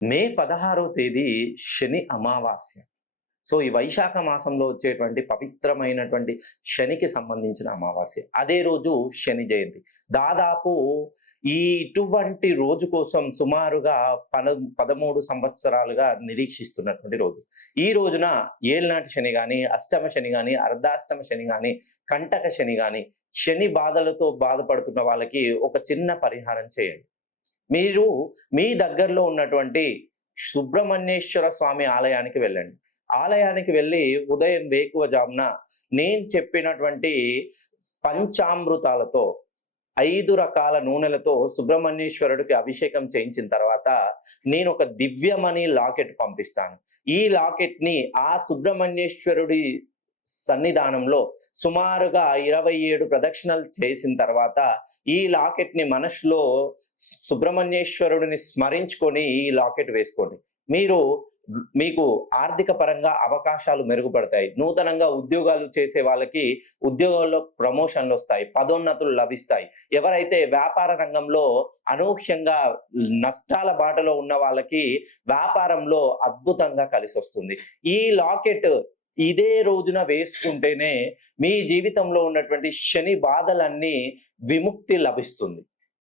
మే 16వ తేదీ శని అమావాస్య. సో, ఈ వైశాఖ మాసంలో వచ్చేటువంటి పవిత్రమైనటువంటి శనికి సంబంధించిన అమావాస్య. అదే రోజు శని జయంతి. దాదాపు ఇటువంటి రోజు కోసం సుమారుగా 13 సంవత్సరాలుగా నిరీక్షిస్తున్నటువంటి రోజు. ఈ రోజున ఏళ్నాటి శని గాని, అష్టమ శని గాని, అర్ధాష్టమ శని గాని, కంటక శని గాని, శని బాధలతో బాధపడుతున్న వాళ్ళకి ఒక చిన్న పరిహారం చేయండి. మీరు మీ దగ్గరలో ఉన్నటువంటి సుబ్రహ్మణ్యేశ్వర స్వామి ఆలయానికి వెళ్ళండి. ఆలయానికి వెళ్ళి ఉదయం వేకువజామున నేను చెప్పినటువంటి పంచామృతాలతో 5 రకాల నూనెలతో సుబ్రహ్మణ్యేశ్వరుడికి అభిషేకం చేయించిన తర్వాత నేను ఒక దివ్యమణి లాకెట్ పంపిస్తాను. ఈ లాకెట్‌ని ఆ సుబ్రహ్మణ్యేశ్వరుడి సన్నిధానంలో సుమారుగా 27 ప్రదక్షిణలు చేసిన తర్వాత ఈ లాకెట్‌ని మనసులో సుబ్రహ్మణ్యేశ్వరుడిని స్మరించుకొని ఈ లాకెట్ వేసుకోండి. మీకు ఆర్థిక పరంగా అవకాశాలు మెరుగుపడతాయి. నూతనంగా ఉద్యోగాలు చేసే వాళ్ళకి ఉద్యోగాల్లో ప్రమోషన్‌లు వస్తాయి. పదోన్నతులు లభిస్తాయి. ఎవరైతే వ్యాపార రంగంలో అనూహ్యంగా నష్టాల బాటలో ఉన్న వాళ్ళకి వ్యాపారంలో అద్భుతంగా కలిసొస్తుంది. ఈ లాకెట్ ఇదే రోజున వేసుకుంటేనే మీ జీవితంలో ఉన్నటువంటి శని బాధలన్నీ విముక్తి లభిస్తుంది.